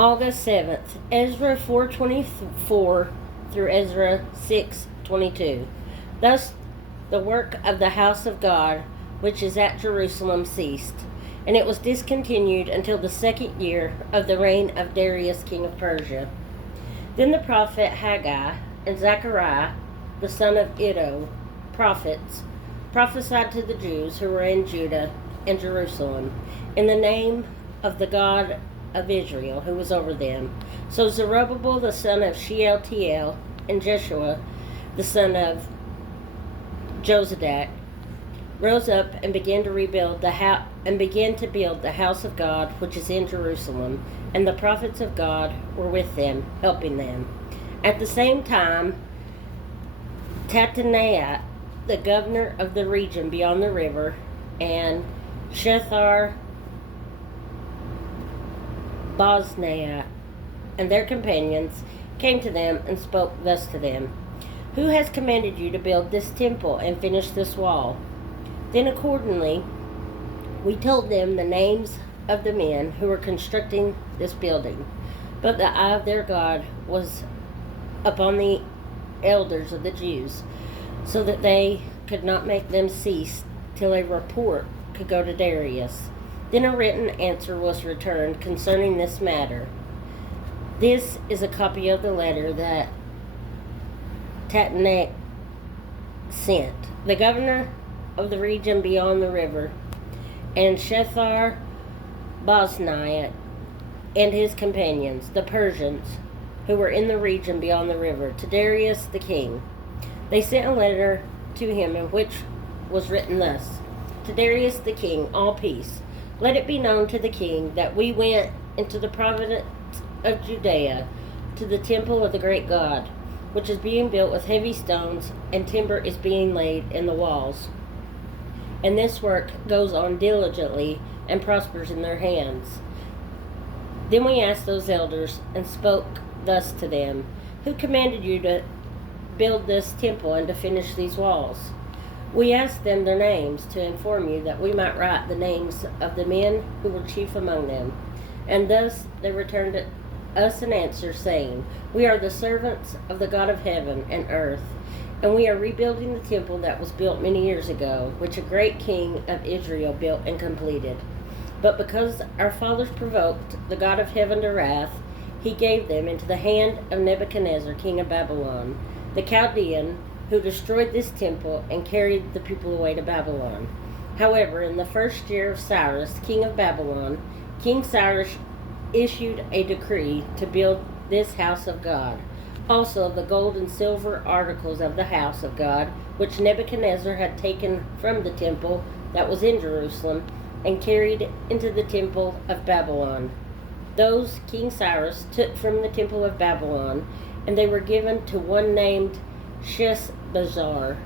August 7th, Ezra 4:24 through Ezra 6:22. Thus the work of the house of God, which is at Jerusalem, ceased, and it was discontinued until the 2nd year of the reign of Darius, king of Persia. Then the prophet Haggai and Zechariah, the son of Iddo, prophets, prophesied to the Jews who were in Judah and Jerusalem, in the name of the God of Israel, who was over them. So Zerubbabel the son of Shealtiel and Jeshua the son of Jozadak rose up and began to build the house of God which is in Jerusalem, and the prophets of God were with them, helping them. At the same time, Tattenai, the governor of the region beyond the river, and Shethar Boznai and their companions came to them and spoke thus to them: Who has commanded you to build this temple and finish this wall? Then accordingly we told them the names of the men who were constructing this building. But the eye of their God was upon the elders of the Jews, so that they could not make them cease till a report could go to Darius. Then a written answer was returned concerning this matter. This is a copy of the letter that Tattenai sent the governor of the region beyond the river, and Shethar Boznai and his companions, the Persians, who were in the region beyond the river, to Darius the king. They sent a letter to him in which was written thus: To Darius the king, all peace. Let it be known to the king that we went into the province of Judea to the temple of the great God, which is being built with heavy stones, and timber is being laid in the walls. And this work goes on diligently and prospers in their hands. Then we asked those elders and spoke thus to them: Who commanded you to build this temple and to finish these walls? We asked them their names to inform you that we might write the names of the men who were chief among them. And thus they returned us an answer, saying, We are the servants of the God of heaven and earth, and we are rebuilding the temple that was built many years ago, which a great king of Israel built and completed. But because our fathers provoked the God of heaven to wrath, he gave them into the hand of Nebuchadnezzar, king of Babylon, the Chaldean, who destroyed this temple and carried the people away to Babylon. However, in the 1st year of Cyrus, king of Babylon, King Cyrus issued a decree to build this house of God. Also the gold and silver articles of the house of God, which Nebuchadnezzar had taken from the temple that was in Jerusalem and carried into the temple of Babylon. Those King Cyrus took from the temple of Babylon, and they were given to one named Sheshbazzar,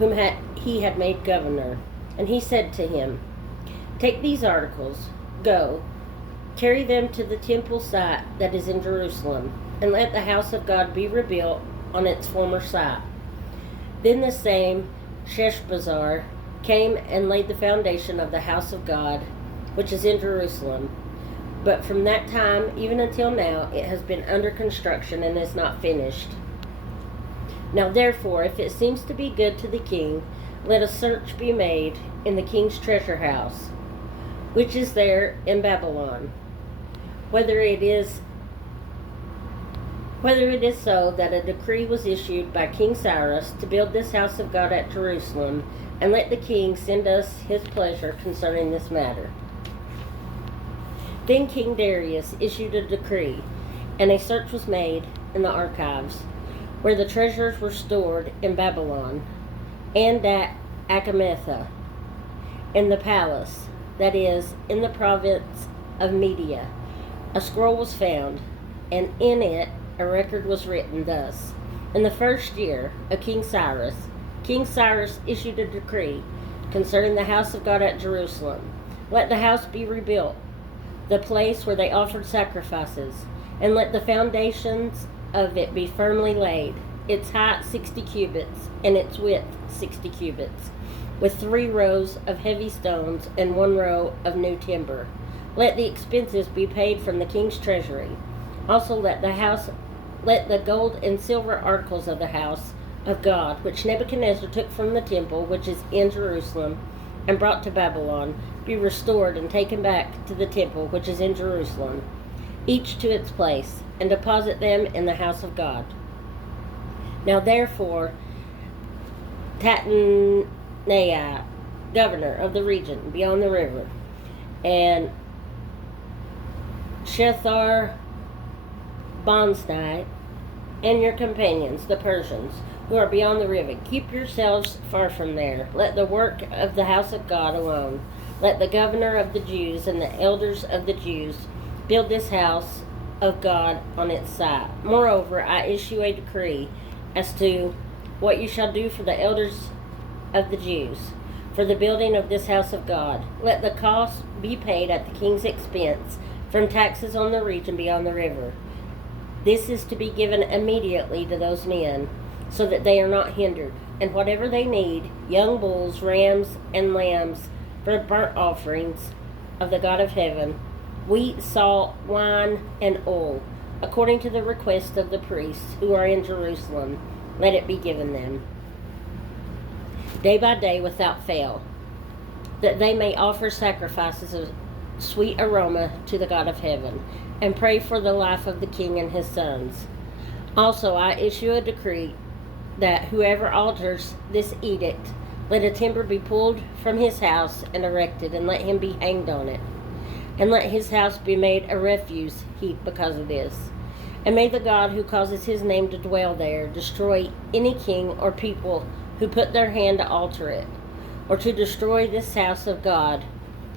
whom he had made governor. And he said to him, Take these articles, go, carry them to the temple site that is in Jerusalem, and let the house of God be rebuilt on its former site. Then the same Sheshbazzar came and laid the foundation of the house of God, which is in Jerusalem. But from that time, even until now, it has been under construction and is not finished. Now therefore, if it seems to be good to the king, let a search be made in the king's treasure house, which is there in Babylon, whether it is so that a decree was issued by King Cyrus to build this house of God at Jerusalem, and let the king send us his pleasure concerning this matter. Then King Darius issued a decree, and a search was made in the archives, where the treasures were stored in Babylon, and at Achametha, in the palace, that is, in the province of Media. A scroll was found, and in it a record was written thus: In the 1st year of King Cyrus issued a decree concerning the house of God at Jerusalem. Let the house be rebuilt, the place where they offered sacrifices, and let the foundations of it be firmly laid, its height 60 cubits, and its width 60 cubits, with 3 rows of heavy stones and 1 row of new timber. Let the expenses be paid from the king's treasury. Also let the gold and silver articles of the house of God, which Nebuchadnezzar took from the temple which is in Jerusalem, and brought to Babylon, be restored and taken back to the temple which is in Jerusalem, each to its place, and deposit them in the house of God. Now therefore, Tattenai, governor of the region beyond the river, and Shethar-Boznai, and your companions, the Persians, who are beyond the river, keep yourselves far from there. Let the work of the house of God alone. Let the governor of the Jews and the elders of the Jews build this house of God on its site. Moreover, I issue a decree as to what you shall do for the elders of the Jews, for the building of this house of God. Let the cost be paid at the king's expense from taxes on the region beyond the river. This is to be given immediately to those men, so that they are not hindered. And whatever they need, young bulls, rams, and lambs for burnt offerings of the God of heaven, wheat, salt, wine, and oil, according to the request of the priests who are in Jerusalem, let it be given them, day by day without fail, that they may offer sacrifices of sweet aroma to the God of heaven, and pray for the life of the king and his sons. Also I issue a decree that whoever alters this edict, let a timber be pulled from his house and erected, and let him be hanged on it, and let his house be made a refuse heap because of this. And may the God who causes his name to dwell there destroy any king or people who put their hand to alter it, or to destroy this house of God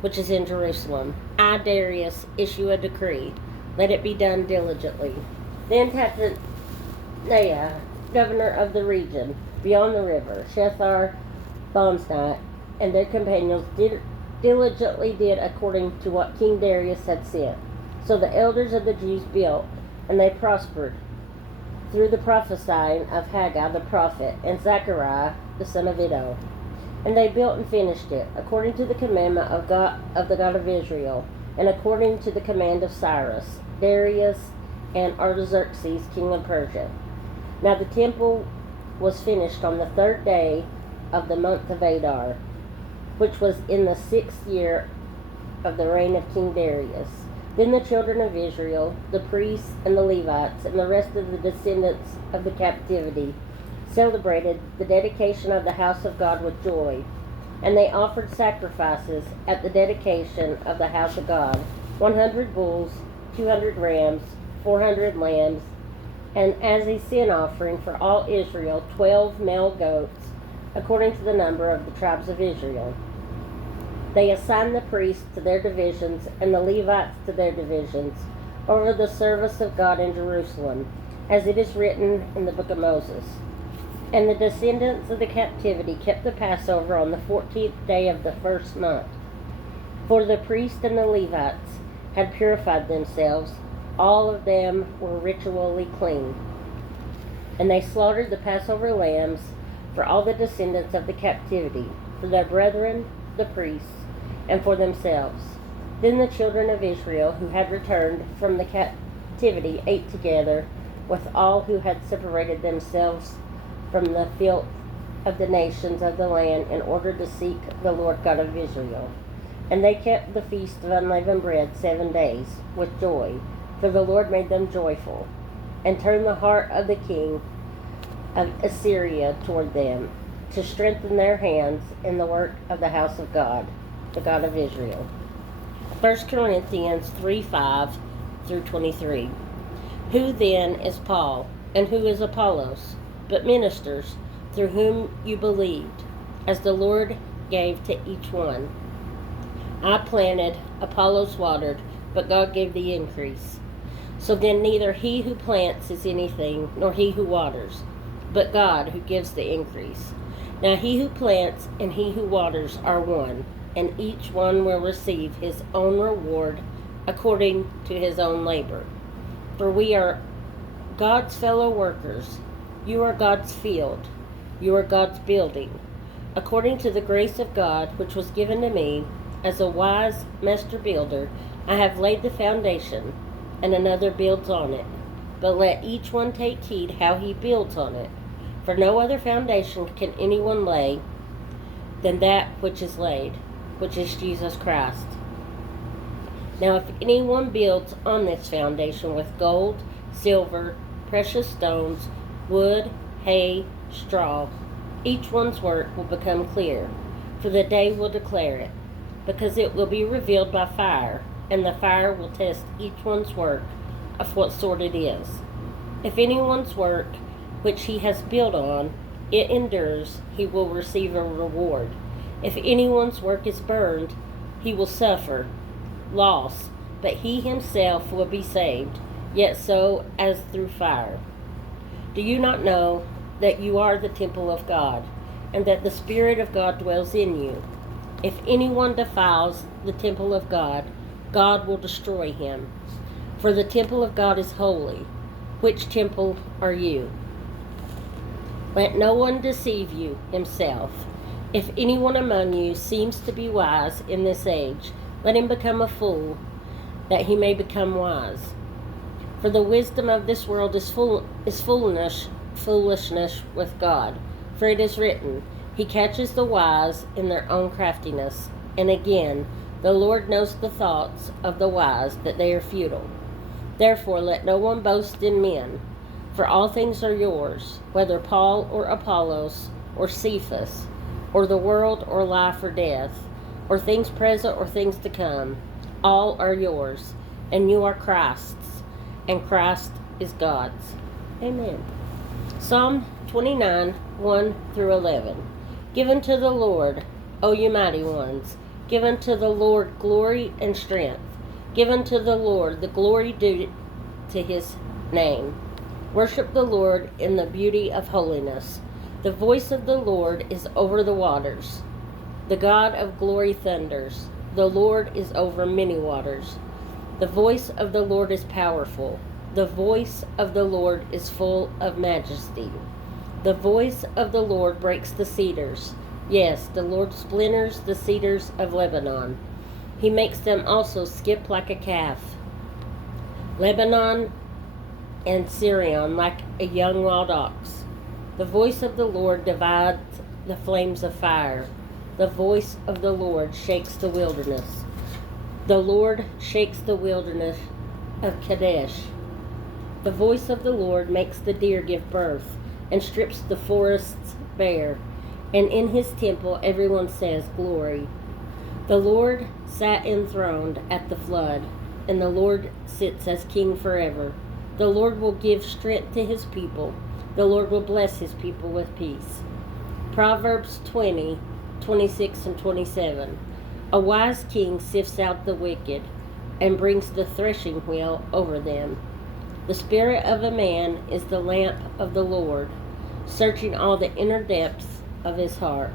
which is in Jerusalem. I, Darius, issue a decree. Let it be done diligently. Then Tattenai, governor of the region beyond the river, Shethar-Boznai, and their companions diligently did according to what King Darius had sent. So the elders of the Jews built, and they prospered through the prophesying of Haggai the prophet and Zechariah the son of Iddo. And they built and finished it, according to the commandment of the God of Israel, and according to the command of Cyrus, Darius, and Artaxerxes, king of Persia. Now the temple was finished on the 3rd day of the month of Adar, which was in the 6th year of the reign of King Darius. Then the children of Israel, the priests and the Levites, and the rest of the descendants of the captivity, celebrated the dedication of the house of God with joy. And they offered sacrifices at the dedication of the house of God, 100 bulls, 200 rams, 400 lambs, and as a sin offering for all Israel, 12 male goats, according to the number of the tribes of Israel. They assigned the priests to their divisions and the Levites to their divisions over the service of God in Jerusalem, as it is written in the book of Moses. And the descendants of the captivity kept the Passover on the 14th day of the 1st month. For the priests and the Levites had purified themselves, all of them were ritually clean. And they slaughtered the Passover lambs for all the descendants of the captivity, for their brethren, the priests, and for themselves. Then the children of Israel who had returned from the captivity ate together with all who had separated themselves from the filth of the nations of the land in order to seek the Lord God of Israel. And they kept the feast of unleavened bread 7 days with joy, for the Lord made them joyful, and turned the heart of the king of Assyria toward them, to strengthen their hands in the work of the house of God, the God of Israel. 1 Corinthians 3:5 through 23. Who then is Paul, and who is Apollos, but ministers through whom you believed, as the Lord gave to each one? I planted, Apollos watered, but God gave the increase. So then neither he who plants is anything, nor he who waters, but God who gives the increase. Now he who plants and he who waters are one, and each one will receive his own reward according to his own labor. For we are God's fellow workers. You are God's field. You are God's building. According to the grace of God which was given to me, as a wise master builder, I have laid the foundation, and another builds on it. But let each one take heed how he builds on it. For no other foundation can anyone lay than that which is laid, which is Jesus Christ. Now if anyone builds on this foundation with gold, silver, precious stones, wood, hay, straw, each one's work will become clear, for the day will declare it, because it will be revealed by fire, and the fire will test each one's work of what sort it is. If anyone's work which he has built on, it endures, he will receive a reward. If anyone's work is burned, he will suffer loss, but he himself will be saved, yet so as through fire. Do you not know that you are the temple of God, and that the Spirit of God dwells in you? If anyone defiles the temple of God, God will destroy him. For the temple of God is holy. Which temple are you? Let no one deceive you himself. If anyone among you seems to be wise in this age, let him become a fool, that he may become wise. For the wisdom of this world is foolishness with God. For it is written, He catches the wise in their own craftiness. And again, the Lord knows the thoughts of the wise, that they are futile. Therefore let no one boast in men, for all things are yours, whether Paul or Apollos or Cephas, or the world or life or death, or things present or things to come. All are yours, and you are Christ's, and Christ is God's. Amen. Psalm 29, 1 through 11. Give unto the Lord, O you mighty ones, give unto the Lord glory and strength. Give unto the Lord the glory due to his name. Worship the Lord in the beauty of holiness. The voice of the Lord is over the waters. The God of glory thunders. The Lord is over many waters. The voice of the Lord is powerful. The voice of the Lord is full of majesty. The voice of the Lord breaks the cedars. Yes, the Lord splinters the cedars of Lebanon. He makes them also skip like a calf. Lebanon and Syrian like a young wild ox. The voice of the Lord divides the flames of fire. The voice of the Lord shakes the wilderness. The Lord shakes the wilderness of Kadesh. The voice of the Lord makes the deer give birth, and strips the forests bare. And in his temple everyone says, Glory. The Lord sat enthroned at the flood, and the Lord sits as king forever. The Lord will give strength to his people. The Lord will bless his people with peace. Proverbs 20, 26 and 27. A wise king sifts out the wicked, and brings the threshing wheel over them. The spirit of a man is the lamp of the Lord, searching all the inner depths of his heart.